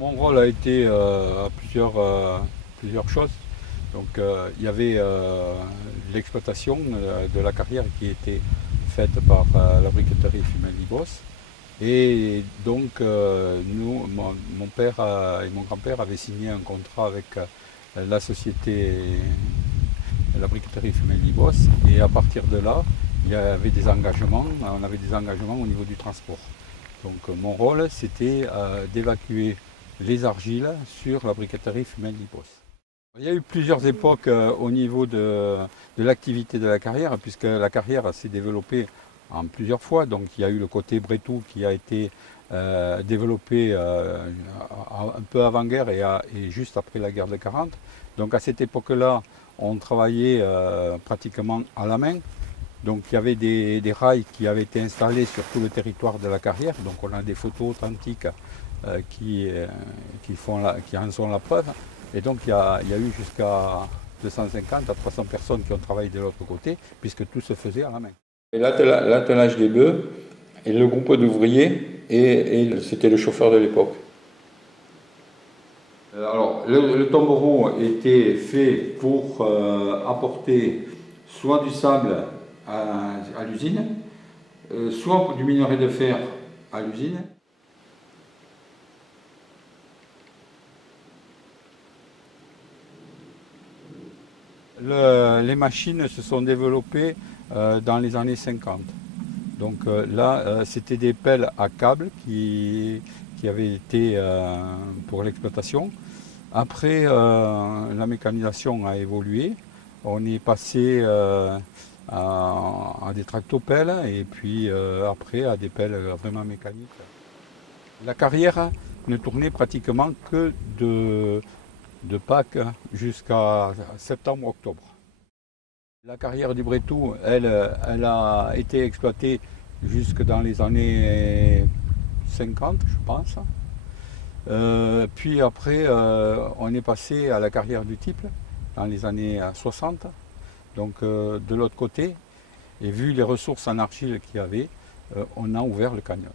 Mon rôle a été à plusieurs choses. Donc il y avait l'exploitation de la carrière qui était faite par la briqueterie Fumel-Libos. Et donc mon père et mon grand-père avaient signé un contrat avec la société, la briqueterie Fumel-Libos. Et à partir de là, il y avait des engagements, on avait des engagements au niveau du transport. Donc mon rôle, c'était d'évacuer les argiles sur la briqueterie Fumel-Libos. Il y a eu plusieurs époques au niveau de l'activité de la carrière, puisque la carrière s'est développée en plusieurs fois. Donc il y a eu le côté Brétou qui a été développé un peu avant-guerre et juste après la guerre de 40. Donc à cette époque-là, on travaillait pratiquement à la main. Donc il y avait des rails qui avaient été installés sur tout le territoire de la carrière. Donc on a des photos authentiques qui en sont la preuve. Et donc il y a eu jusqu'à 250 à 300 personnes qui ont travaillé de l'autre côté, puisque tout se faisait à la main. Et l'attelage des bœufs, et le groupe d'ouvriers, et c'était le chauffeur de l'époque. Alors, le tombereau était fait pour apporter soit du sable à l'usine, soit du minerai de fer à l'usine. Les machines se sont développées dans les années 50. Donc là, c'était des pelles à câble qui avaient été pour l'exploitation. Après, la mécanisation a évolué. On est passé à des tractopelles et puis après à des pelles vraiment mécaniques. La carrière ne tournait pratiquement que de Pâques jusqu'à septembre-octobre. La carrière du Brétou, elle a été exploitée jusque dans les années 50, je pense. Puis après, on est passé à la carrière du Tiple dans les années 60, donc de l'autre côté. Et vu les ressources en argile qu'il y avait, on a ouvert le canyon.